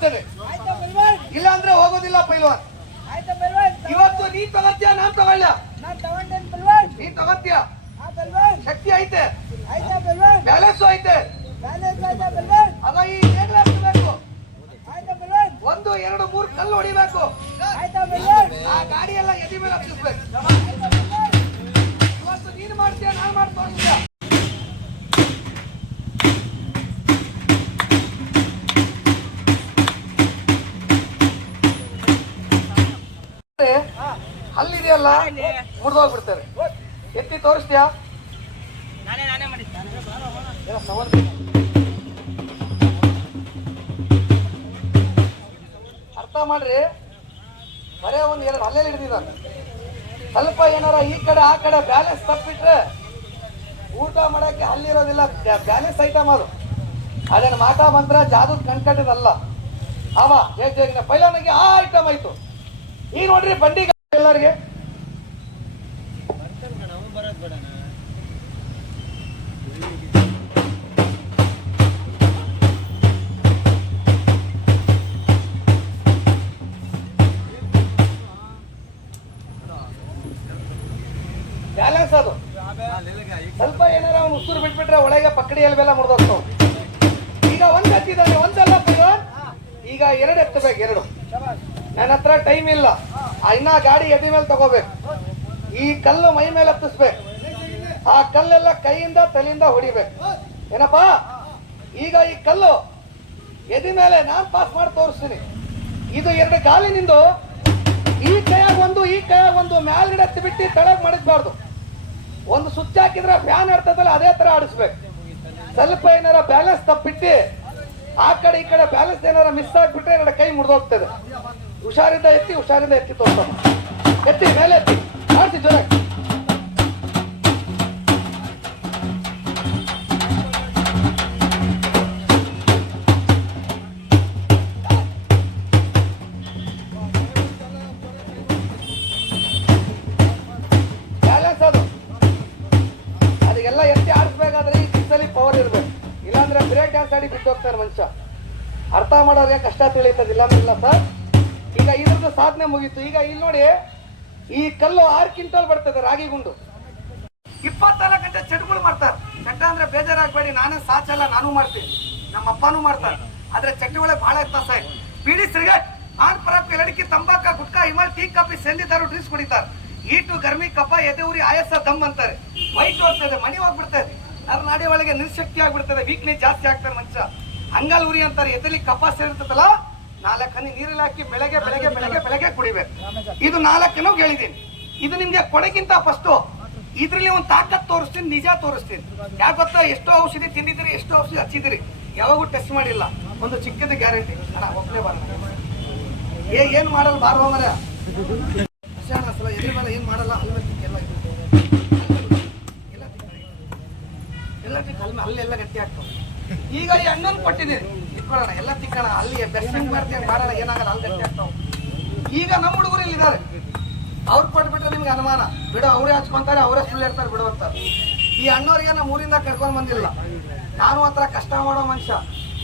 ಹೋಗ್ತದೆ, ಇಲ್ಲ ಅಂದ್ರೆ ಹೋಗೋದಿಲ್ಲ ಪೈಲ್ವಾನ್. ಇವತ್ತು ನೀ ತಗೋತ್ಯಾ ನಾನ್ ತಗೊಳ್ಳ? ನೀ ತಗೋತ್ಯಾ? ಶಕ್ತಿ ಐತೆ, ಬ್ಯಾಲೆನ್ಸ್ ಐತೆ. ಆಗ ಈ ಬೇಕು 1 2 3 ಕಲ್ಲು ಹೊಡಿಬೇಕು. ಆ ಗಾಡಿ ಎಲ್ಲ ಎದಿ ಮೇಲೆ ಹತ್ತಿಸ್ಬೇಕು. ಇವತ್ತು ನೀನು ಮಾಡ್ತೀಯ, ನಾನು ಮಾಡ್ತಾ ಅಲ್ಲಿದೆಯಲ್ಲ ಮುರಿದೋಗ್ಬಿಡ್ತಾರೆ. ಎತ್ತಿ ತೋರಿಸ್ತೀಯಾ? ಅರ್ಥ ಮಾಡ್ರಿ, ಬರೇ 1 2 ಅಲ್ಲೆಲ್ಲಿ ಹಿಡಿದಿದ್ದಾನೆ. ಸ್ವಲ್ಪ ಏನಾರ ಈ ಕಡೆ ಆ ಕಡೆ ಬ್ಯಾಲೆನ್ಸ್ ತಪ್ಪಿಟ್ರೆ ಊಟ ಮಾಡಕ್ಕೆ ಅಲ್ಲಿರೋದಿಲ್ಲ. ಬ್ಯಾಲೆನ್ಸ್ ಐಟಮ್ ಅದು, ಅದೇನು ಮಾಟ ಮಂತ್ರ ಜಾದು ಕಣ್ಕಟ್ಟದಲ್ಲ. ಅವ ಜೇಜಿನ ಪೈಲಾನಿಗೆ ಆ ಐಟಮ್ ಆಯ್ತು. ಈಗ ನೋಡ್ರಿ ಬಂಡಿ ಎಲ್ಲರಿಗೆ ಬ್ಯಾಲೆನ್ಸ್ ಅದು. ಸ್ವಲ್ಪ ಏನಾರ ಅವ್ನು ಉಸಿರು ಬಿಟ್ಬಿಟ್ರೆ ಒಳಗೆ ಪಕ್ಕಡಿ ಎಲ್ಬೆಲ್ಲ ಮುರಿದೋಗ್ತಾವ. ಈಗ 1 ಎತ್ತಿದ್ದಾನೆ, 1 ಅಲ್ಲ ಪೈಲ್ವಾನ್, ಈಗ 2 ಎತ್ತಬೇಕು. 2 ನನ್ನ ಹತ್ರ ಟೈಮ್ ಇಲ್ಲ. ಇನ್ನ ಗಾಡಿ ಎದಿ ಮೇಲೆ ತಗೋಬೇಕು. ಈ ಕಲ್ಲು ಮೈ ಮೇಲೆ ಹತ್ತಿಸ್ಬೇಕು. ಆ ಕಲ್ಲೆಲ್ಲ ಕೈಯಿಂದ ತಲೆಯಿಂದ ಹೊಡಿಬೇಕು. ಏನಪ್ಪಾ, ಈಗ ಈ ಕಲ್ಲು ಎದಿ ಮೇಲೆ ನಾನ್ ಪಾಸ್ ಮಾಡಿ ತೋರಿಸ್ತೀನಿ. ಇದು 2 ಕಾಲಿನಿಂದ ಈ ಕೈಯಾಗ 1 ಈ ಕೈಯಾಗ 1 ಮ್ಯಾಲ್ಗಡೆ ಹತ್ತಿ ಬಿಟ್ಟು ತಳಗ್ ಮಾಡಿಸ್ಬಾರ್ದು. ಒಂದು ಸ್ವಿಚ್ ಹಾಕಿದ್ರೆ ಫ್ಯಾನ್ ಆಡ್ತದಲ್ಲ ಅದೇ ತರ ಆಡಿಸ್ಬೇಕು. ಸ್ವಲ್ಪ ಏನಾರ ಬ್ಯಾಲೆನ್ಸ್ ತಪ್ಪಿಟ್ಟು ಆ ಕಡೆ ಈ ಕಡೆ ಬ್ಯಾಲೆನ್ಸ್ ಏನಾರ ಮಿಸ್ ಆಗ್ಬಿಟ್ರೆ 2 ಕೈ ಮುರಿದೋಗ್ತದೆ. ಹುಷಾರಿಂದ ಎತ್ತಿ, ಹುಷಾರಿಂದ ಎತ್ತಿ ತೋರ್ಸ. ಎತ್ತಿ ಮೇಲೆ ಎತ್ತಿ ಮಾಡ್ತಿ ಜೋರಾಗಿ. ಬ್ಯಾಲೆನ್ಸ್ ಅದು. ಅದಕ್ಕೆಲ್ಲ ಎತ್ತಿ ಆಡಿಸ್ಬೇಕಾದ್ರೆ ಈ ಕಿಸ್ಸಲ್ಲಿ ಪವರ್ ಇರ್ಬೇಕು. ಇಲ್ಲಾಂದ್ರೆ ಬ್ರೇಕ್ ಡ್ಯಾನ್ಸ್ ಆಡಿ ಬಿದ್ದೋಗ್ತಾರೆ ಮನುಷ್ಯ. ಅರ್ಥ ಮಾಡೋರಿಗೆ ಕಷ್ಟ ತಿಳಿತದಿಲ್ಲ ಇಲ್ಲ ಸರ್. ಈಗ ಇದ್ರದ್ದು ಸಾಧನೆ ಮುಗೀತು. ಈಗ ಇಲ್ಲಿ ನೋಡಿ, ಈ ಕಲ್ಲು 6 ಕ್ವಿಂಟಲ್ ಬರ್ತದೆ ರಾಗಿ ಗುಂಡು. 24 ಗಂಟೆ ಚಟ್ಗಳು ಮಾಡ್ತಾರೆ. ಚಟ್ಟ ಅಂದ್ರೆ ಬೇಜಾರಾಗಬೇಡಿ, ನಾನೇ ಸಾಚಲ್ಲ, ನಾನು ಮಾಡ್ತೀನಿ, ನಮ್ಮ ಅಪ್ಪನೂ ಮಾಡ್ತಾರೆ. ಆದ್ರೆ ಚಟ್ನಿಗಳೇ ಬಹಳ ವ್ಯತ್ಯಾಸ ಇದೆ. ಬೀಡಿ, ಸಿಗರೇಟ್, ಪಾನ್ ಪರಾಗ್, ಲಡಕಿ, ತಂಬಾಕ, ಗುಟ್ಕಾ, ಹಿಮಾಲ್, ಟೀ, ಕಾಫಿ, ಸೆಂದಿದಾರು, ಡ್ರಿಂಕ್ಸ್ ಕುಡಿತಾರೆ. ಈಟು, ಗರ್ಮಿ, ಕಫ, ಎದೆ ಉರಿ, ಆಯಾಸ, ದಮ್ ಅಂತಾರೆ. ವೈಟ್ ಹೋಗ್ತದೆ, ಮಣಿ ಹೋಗ್ಬಿಡ್ತದೆ, ನರನಾಡಿ ಒಳಗೆ ನಿರ್ಶಕ್ತಿ ಆಗ್ಬಿಡ್ತದೆ, ವೀಕ್ನೆಸ್ ಜಾಸ್ತಿ ಆಗ್ತಾರೆ ಮನುಷ್ಯ. ಅಂಗಲ್ ಉರಿ ಅಂತಾರೆ. ಎದೆಲಿ ಕಫ ಸೇರಿರ್ತದಲ್ಲ, 4 ಹನಿ ನೀರಲ್ಲಿ ಹಾಕಿ ಬೆಳಗ್ಗೆ ಬೆಳಗ್ಗೆ ಬೆಳಗ್ಗೆ ಬೆಳಗ್ಗೆ ಕುಡಿಬೇಕು. ಇದು 4 ಹೇಳಿದ್ದೀನಿ. ಇದು ನಿಮ್ಗೆ ಕೊಡಗಿಂತ ಫಸ್ಟ್ ಇದ್ರಲ್ಲಿ ಒಂದು ತಾಕತ್ ತೋರಿಸ್ತೀನಿ, ನಿಜ ತೋರಿಸ್ತೀನಿ. ಯಾಕೆ ಗೊತ್ತಾ, ಎಷ್ಟೋ ಔಷಧಿ ತಿಂದಿದ್ದೀರಿ, ಎಷ್ಟೋ ಔಷಧಿ ಹಚ್ಚಿದಿರಿ, ಯಾವಾಗೂ ಟೆಸ್ಟ್ ಮಾಡಿಲ್ಲ. ಒಂದು ಚಿಕ್ಕದ ಗ್ಯಾರಂಟಿ. ಒಬ್ಬನೇ ಬಾರ ಏನ್ ಮಾಡಲ್ಲ, ಬಾರೋ ಮರ ಎದ್ರ ಮೇಲೆ ಏನ್ ಮಾಡಲ್ಲ. ಎಲ್ಲ ಅಲ್ಲೆಲ್ಲ ಗಟ್ಟಿ ಆಗ್ತವೆ. ಈಗ ಈ ಹಣ್ಣನ್ನು ಕೊಟ್ಟಿದ್ದೀನಿ, ಇಟ್ಕೊಳ್ಳೋಣ, ಎಲ್ಲ ತಿಕ್ಕೋಣ. ಅಲ್ಲಿ ಬೆಸ್ಟಿಂಗ್ ಮಾಡ್ತೀನಿ, ಮಾಡಲ್ಲ, ಏನಾಗಲ್ಲ, ಅಲ್ಲಿ ಗಟ್ಟಿ ಆಗ್ತಾವ. ಈಗ ನಮ್ಮ ಹುಡುಗರು ಇಲ್ಲಿದ್ದಾರೆ, ಅವ್ರು ಕೊಟ್ಬಿಟ್ರೆ ನಿಮ್ಗೆ ಅನುಮಾನ. ಬಿಡು, ಅವರೇ ಹಚ್ಕೊಂತಾರೆ, ಅವರೇ ಸುಳ್ಳು ಹೇಳ್ತಾರೆ, ಬಿಡು ಅಂತ. ಈ ಅಣ್ಣವ್ರಿಗೆ ನಮ್ಮ ಊರಿಂದ ಕರ್ಕೊಂಡ್ ಬಂದಿಲ್ಲ. ನಾನು ಒಂಥರ ಕಷ್ಟ ಮಾಡೋ ಮನುಷ್ಯ.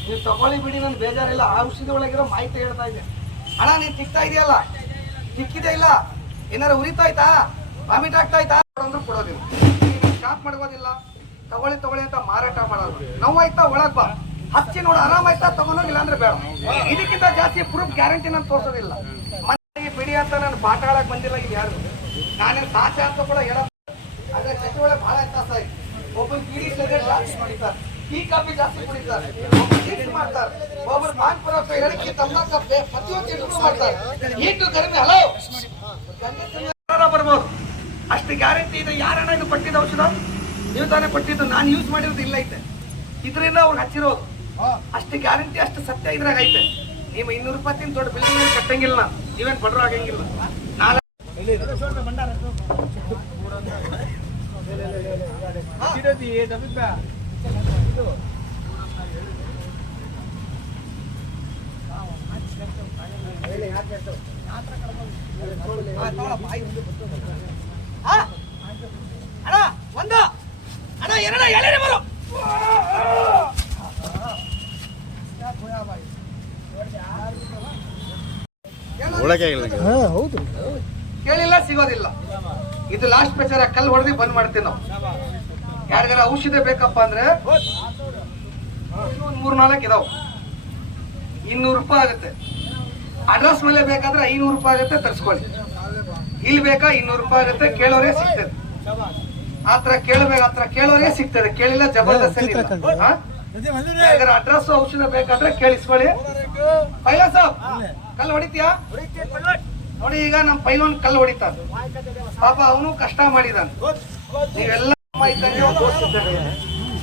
ನೀವು ತಗೊಳ್ಳಿ ಬಿಡಿ, ನನ್ ಬೇಜಾರಿಲ್ಲ. ಆ ಔಷಧಿ ಒಳಗಿರೋ ಮಾಹಿತಿ ಹೇಳ್ತಾ ಇದ್ದೆ. ಅಣ್ಣ ನೀನ್ ತಿಕ್ತಾ ಇದೆಯಲ್ಲ, ತಿಕ್ಕಿದೆ ಇಲ್ಲ, ಏನಾರು ಉರಿತಾಯ್ತಾ, ವಾಮಿಟ್ ಆಗ್ತಾಯ್ತಾ ಅಂದ್ರೂ ಕೊಡೋದಿಲ್ಲ. ಸ್ಟಾಪ್ ಮಾಡೋದಿಲ್ಲ. ತಗೊಳ್ಳಿ ಅಂತ ಮಾರಾಟ ಮಾಡೋದು. ನೋವಾಯ್ತಾ ಒಳಗ್ ಬಾ, ಹಚ್ಚಿ ನೋಡು, ಆರಾಮಾಯ್ತಾ ತಗೊಂಡೋಗಿಲ್ಲ ಅಂದ್ರೆ ಬೇಡ. ಇದಕ್ಕಿಂತ ಜಾಸ್ತಿ ಪ್ರೂಫ್ ಗ್ಯಾರಂಟಿ ನಾನು ತೋರ್ಸೋದಿಲ್ಲ. ಮನೆಗೆ ಬಿಡಿ ಅಂತ ನಾನು ಪಾಠ ಆಡಕ್ ಬಂದಿಲ್ಲ. ಇಲ್ಲಿ ಯಾರು ನಾನೇನು ಸಾಚೆ ಅಂತ ಕೂಡ ಹೇಳ. ಆದ್ರೆ ಚಟಿ ಒಳಗೆ ಬಹಳ ವ್ಯತ್ಯಾಸ ಆಯ್ತು. ಒಬ್ಬರು ಕಿಡಿ ಸಿಗರೇಟ್ ಜಾಸ್ತಿ ಮಾಡಿದ್ದಾರೆ, ಟೀ ಕಾಫಿ ಜಾಸ್ತಿ ಕುಡಿತಾರೆ, ಒಬ್ಬರು ಮಾಡ್ತಾರೆ, ಒಬ್ಬರು ಪಾನ್ ಪರಾಗ್, ಲಡಕಿ, ತಂಬಾಕ, ಪ್ರತಿಯೊಂದು ಮಾಡ್ತಾರೆ. ಈಟು ಕಡಿಮೆ ಹಲೋ ಬರ್ಬೋದು. ಅಷ್ಟು ಗ್ಯಾರಂಟಿ ಇದೆ. ಯಾರನ್ನ ಇದು ಕೊಟ್ಟಿದ್ದ ಔಷಧ? ನೀವು ತಾನೇ ಕೊಟ್ಟಿದ್ದು. ನಾನು ಯೂಸ್ ಮಾಡಿರೋದು ಇಲ್ಲ ಐತೆ. ಇದರಿಂದ ಅವ್ರು ಹಚ್ಚಿರೋದು. ಅಷ್ಟು ಗ್ಯಾರಂಟಿ, ಅಷ್ಟು ಸತ್ಯ ಇದ್ರಾಗ ಐತೆ. ನೀವು 200 ರೂಪಾಯಿ ದೊಡ್ಡ ಬಿಲ್ಡಿಂಗ್ ಕಟ್ಟಂಗಿಲ್ಲ, ನೀವೇನು ಬಡ್ರು ಆಗಂಗಿಲ್ಲ. ಅಣ್ಣ ಒಂದು ಅಣ್ಣ ಎರಡ ಎಳೆರೆ ಬರೋ ಹೌದು. ಕೇಳಿಲ್ಲ ಸಿಗೋದಿಲ್ಲ. ಇದು ಲಾಸ್ಟ್ ಪ್ರಚಾರ, ಕಲ್ಲು ಹೊಡೆದು ಬಂದ್ ಮಾಡ್ತೀವಿ ನಾವು. ಯಾರಿಗಾರ ಔಷಧಿ ಬೇಕಪ್ಪ ಅಂದ್ರೆ 3-4 ಇದಾವೆ, 200 ರೂಪಾಯಿ ಆಗುತ್ತೆ. ಅಡ್ರೆಸ್ ಮೇಲೆ ಬೇಕಾದ್ರೆ 500 ರೂಪಾಯಿ ಆಗುತ್ತೆ, ತರಿಸ್ಕೊಳ್ಳಿ. ಇಲ್ಲಿ ಬೇಕಾ 200 ರೂಪಾಯಿ ಆಗುತ್ತೆ, ಕೇಳೋರೇ ಸಿಗ್ತದೆ. ಆತರ ಕೇಳೋರೇ ಸಿಗ್ತದೆ, ಕೇಳಿಲ್ಲ ಜಬರ್ದಸ್ತಿ. ಅಡ್ರೆಸ್ ಔಷಧ ಬೇಕಾದ್ರೆ ಕೇಳಿಸ್ಕೊಳ್ಳಿ. ಪೈಲಾ ಸಾಬ್ ಕಲ್ಲು ಹೊಡಿತೀಯಾ ನೋಡಿ. ಈಗ ನಮ್ ಪೈಲೋನ್ ಕಲ್ಲು ಹೊಡಿತಾನ, ಪಾಪ ಅವನು ಕಷ್ಟ ಮಾಡಿದಾನ. ನೀವೆಲ್ಲ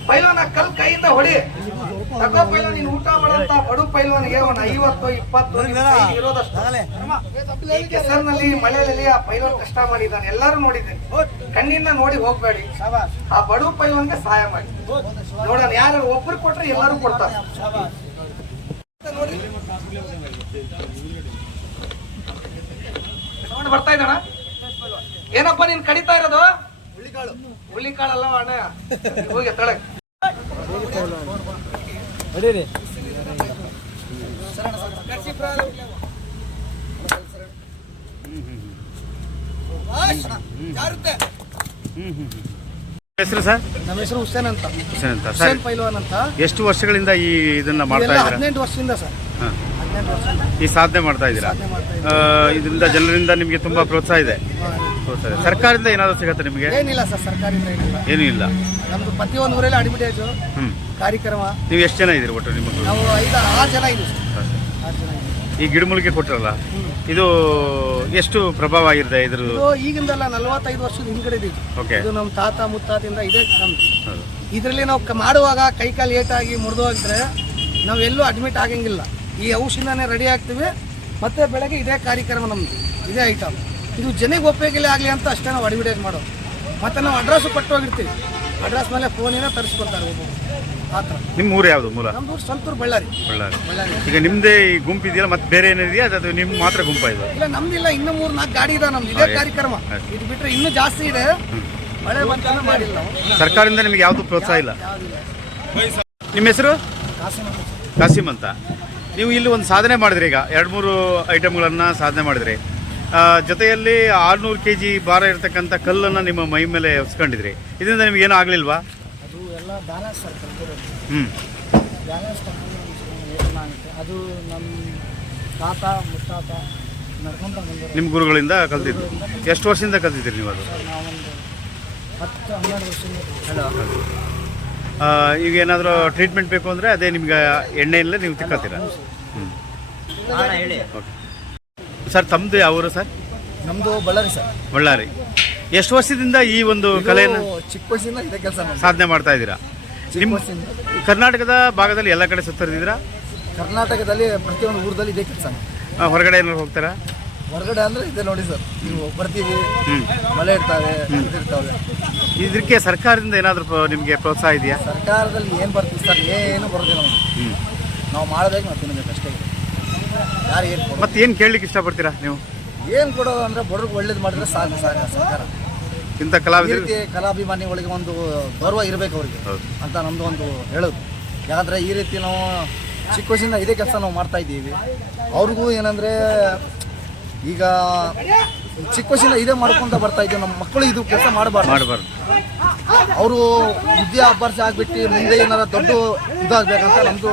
ಪೈಲೋನ ಕಲ್ ಕೈಯಿಂದ ಹೊಡಿ. ತಗೋ ಪೈಲೋನ್, ನೀನ್ ಊಟ ಮಾಡಂತ ಬಡು ಪೈಲೋನ್ಗೆ ಒಂದು 50-20 ಇರೋದಷ್ಟು. ಈ ಕೆಸರಿನಲ್ಲಿ ಮಳೆಯಲ್ಲಿ ಆ ಪೈಲೋನ್ ಕಷ್ಟ ಮಾಡಿದ್ದಾನೆ, ಎಲ್ಲರೂ ನೋಡಿದ್ದೇನೆ. ಕಣ್ಣಿಂದ ನೋಡಿ ಹೋಗ್ಬೇಡಿ, ಆ ಬಡು ಪೈಲೋನ್ಗೆ ಸಹಾಯ ಮಾಡಿ. ನೋಡೋಣ, ಯಾರು ಒಬ್ರು ಕೊಟ್ರೆ ಎಲ್ಲರೂ ಕೊಡ್ತಾರೆ. ನೋಡಿ ಬರ್ತಾ ಇದ್ದಣ. ಏನಪ್ಪ ನೀನ್ ಕಡಿತಾ ಇರೋದು? ಹುಳ್ಳಿಕಾಳಲ್ಲ ಅಣ್ಣ, ಹೋಗಿ ತಳಕ್. ಹೆಸರು ಸರ್? ನಮ್ಮ ಹೆಸರು ಹುಸೇನ್ ಅಂತ. ಸರ್, ಪೈಲ್ವಾನ್ ಅಂತ. ಎಷ್ಟು ವರ್ಷಗಳಿಂದ ಈ ಇದನ್ನ ಮಾಡ್ತಾ ಇದ್ದೀರಾ? 18 ವರ್ಷದಿಂದ ಸರ್. ಈ ಸಾಧನೆ ಮಾಡ್ತಾ ಇದ್ದೀರಾ? ಇದರಿಂದ ಜನರಿಂದ ನಿಮಗೆ ತುಂಬಾ ಪ್ರೋತ್ಸಾಹ ಇದೆ. ಸರ್ಕಾರದಿಂದ ಏನಾದ್ರು ಸಿಗತ್ತೆ ನಿಮಗೆ? ಏನಿಲ್ಲ ಸರ್, ಸರ್ಕಾರದಿಂದ ಏನಿಲ್ಲ. ಏನೂ ಇಲ್ಲ. ನಮ್ದು ಪ್ರತಿಯೊಂದು ಊರಲ್ಲಿ ಅಡ್ವರ್ಟೈಸ್ ಕಾರ್ಯಕ್ರಮ. ನೀವು ಎಷ್ಟು ಜನ ಇದ್ದೀರಿ ಒಟ್ಟು ನಿಮ್ಮ? ನಾವು 6 ಜನ ಇದ್ದೀವಿ. ಈ ಗಿಡಮೂಲಿಕೆ ಕೊಟ್ಟರಲ್ಲ, ಇದು ಎಷ್ಟು ಪ್ರಭಾವ ಆಗಿದೆ ಇದ್ರ? ಈಗಿಂದಲ್ಲ, 45 ವರ್ಷದ ಹಿಂದ್ಗಡೆ ಇದೆ. ಇದು ನಮ್ಮ ತಾತ ಮುತ್ತಾತಿಂದ ಇದೆ ನಮ್ದು. ಇದರಲ್ಲಿ ನಾವು ಮಾಡುವಾಗ ಕೈ ಕಾಲು ಏಟಾಗಿ ಮುರಿದು ಹೋಗಿದ್ರೆ ನಾವೆಲ್ಲೂ ಅಡ್ಮಿಟ್ ಆಗಂಗಿಲ್ಲ. ಈ ಔಷಧಿನೇ ರೆಡಿ ಆಗ್ತೀವಿ, ಮತ್ತೆ ಬೆಳಗ್ಗೆ ಇದೇ ಕಾರ್ಯಕ್ರಮ ನಮ್ದು, ಇದೇ ಐಟಮ್. ಇದು ಜನಕ್ಕೆ ಒಪ್ಪಿಗೆ ಆಗಲಿ ಅಂತ ಅಷ್ಟೇ ನಾವು ಅಡ್ವರ್ಟೈಸ್ ಮಾಡೋದು. ಮತ್ತೆ ನಾವು ಅಡ್ರೆಸ್ ಕೊಟ್ಟು ಹೋಗಿರ್ತೀವಿ, ಅಡ್ರೆಸ್ ಮೇಲೆ ಫೋನಿನ ತರಿಸ್ಕೊಡ್ತಾರೆ ಒಬ್ಬೊಬ್ಬರು. ಆ ಥರ. ನಿಮ್ಮ ಊರು ಯಾವುದು ಮೂಲ? ನಮ್ದು ಸಂತೂರು, ಬಳ್ಳಾರಿ. ಈಗ ನಿಮ್ದೇ ಈ ಗುಂಪು ಇದೆಯಲ್ಲ, ಮತ್ತೆ ಬೇರೆ ಏನಿದೆಯಾ? ಅದು ನಿಮ್ಮ ಮಾತ್ರ ಗುಂಪ ಇದು? ಇಲ್ಲ, ನಮ್ದಿಲ್ಲ, ಇನ್ನೂ 3-4 ಗಾಡಿ ಇದೆ ನಮ್ದು, ಇದೇ ಕಾರ್ಯಕ್ರಮ. ಇದು ಬಿಟ್ಟರೆ ಇನ್ನೂ ಜಾಸ್ತಿ ಇದೆ, ಮಳೆ ಬಂತ ಮಾಡಿಲ್ಲ. ಸರ್ಕಾರದಿಂದ ನಿಮಗೆ ಯಾವುದು ಪ್ರೋತ್ಸಾಹ ಇಲ್ಲ? ನಿಮ್ಮ ಹೆಸರು? ಕಾಸಿಮ್ ಅಂತ. ನೀವು ಇಲ್ಲಿ ಒಂದು ಸಾಧನೆ ಮಾಡಿದ್ರಿ, ಈಗ 2-3 ಐಟಮ್ಗಳನ್ನು ಸಾಧನೆ ಮಾಡಿದ್ರಿ. ಜೊತೆಯಲ್ಲಿ 600 kg ಭಾರ ಇರತಕ್ಕಂಥ ಕಲ್ಲನ್ನು ನಿಮ್ಮ ಮೈ ಮೇಲೆ ಹೊಸ್ಕೊಂಡಿದ್ರಿ. ಇದರಿಂದ ನಿಮಗೇನು ಆಗಲಿಲ್ವಾ? ಅದು ಎಲ್ಲ ಬ್ಯಾಲೆನ್ಸ್ ಸರ್, ಬ್ಯಾಲೆನ್ಸ್ ಅದು ನಮ್ಮ ತಾತ ಮುತ್ತಾತ ನಡ್ಕೊಂತ ಬಂದಿರೋ ನಿಮ್ಮ ಗುರುಗಳಿಂದ ಕಲ್ತಿದ್ದು. ಎಷ್ಟು ವರ್ಷದಿಂದ ಕಲ್ತಿದ್ದೀರಿ ನೀವು ಅದು? ನಾವೊಂದು 10-12 ವರ್ಷದಿಂದ. ಈಗ ಏನಾದರೂ ಟ್ರೀಟ್ಮೆಂಟ್ ಬೇಕು ಅಂದರೆ ಅದೇ ನಿಮ್ಗೆ ಎಣ್ಣೆಯಲ್ಲೇ ನೀವು ತಿಕ್ಕೋತೀರಾ? ಓಕೆ ಸರ್, ತಮ್ಮದು ಯಾವ ಊರು ಸರ್? ನಮ್ಮದು ಬಳ್ಳಾರಿ ಸರ್. ಬಳ್ಳಾರಿ. ಎಷ್ಟು ವರ್ಷದಿಂದ ಈ ಒಂದು ಕಲೆಯನ್ನು ಚಿಕ್ಕ ವಯಸ್ಸಿಂದ ಇದೇ ಕೆಲಸ ಸಾಧನೆ ಮಾಡ್ತಾ ಇದ್ದೀರಾ? ನಿಮ್ಮ ಕರ್ನಾಟಕದ ಭಾಗದಲ್ಲಿ ಎಲ್ಲ ಕಡೆ ಸುತ್ತರಿದ್ದೀರಾ? ಕರ್ನಾಟಕದಲ್ಲಿ ಪ್ರತಿಯೊಂದು ಊರದಲ್ಲಿ ಇದೇ ಕೆಲಸ. ಹೊರಗಡೆ ಏನಾದ್ರು ಹೋಗ್ತಾರಾ? ಹೊರಗಡೆ ಅಂದರೆ ಇದೆ ನೋಡಿ ಸರ್, ನೀವು ಬರ್ತೀವಿ, ಮಳೆ ಇರ್ತಾವೆ, ಇರ್ತಾವೆ. ಇದಕ್ಕೆ ಸರ್ಕಾರದಿಂದ ಏನಾದರೂ ನಿಮಗೆ ಪ್ರೋತ್ಸಾಹ ಇದೆಯಾ? ಸರ್ಕಾರದಲ್ಲಿ ಏನು ಬರ್ತೀವಿ ಸರ್? ಏನು ಬರೋದಿಲ್ಲ ನಮಗೆ. ನಾವು ಮಾಡಬೇಕು, ನಾವು ತಿನ್ನಬೇಕು ಅಷ್ಟೇ. ಯಾರು ಏನು ಮತ್ತೆ ಏನು ಕೇಳಲಿಕ್ಕೆ ಇಷ್ಟಪಡ್ತೀರಾ ನೀವು? ಏನು ಕೊಡೋದು ಅಂದರೆ ಬಡವ್ರಿಗೆ ಒಳ್ಳೇದು ಮಾಡಿದ್ರೆ ಸಾಕು ಸರ್ಕಾರ. ಇಂಥ ಕಲಾಭಿಮಾನಿಗಳಿಗೆ ಒಂದು ಗೌರವ ಇರಬೇಕು ಅವ್ರಿಗೆ ಅಂತ ನಮ್ಮದು ಒಂದು ಹೇಳೋದು. ಯಾಕಂದರೆ ಈ ರೀತಿ ನಾವು ಚಿಕ್ಕ ವಯಸ್ಸಿಂದ ಇದೇ ಕೆಲಸ ನಾವು ಮಾಡ್ತಾ ಇದ್ದೀವಿ. ಅವ್ರಿಗೂ ಏನಂದರೆ ಈಗ ಚಿಕ್ಕ ವಯಸ್ಸಿಂದ ಇದೇ ಮಾಡ್ಕೊತ ಬರ್ತಾ ಇದ್ದೀವಿ. ನಮ್ಮ ಮಕ್ಕಳು ಇದು ಕೆಲಸ ಮಾಡಬಾರ್ದು. ಅವರು ವಿದ್ಯಾಭ್ಯಾಸ ಆಗಿಬಿಟ್ಟು ಮುಂದೆ ಏನಾರ ದೊಡ್ಡ ಇದಾಗಬೇಕಂತ ನಮ್ಮದು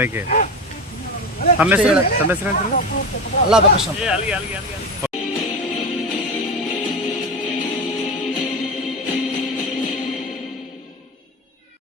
ಬೈಕ್. ತಮ್ಮ ಹೆಸರು? ಅಲ್ಲಾ ಬೇಕಾ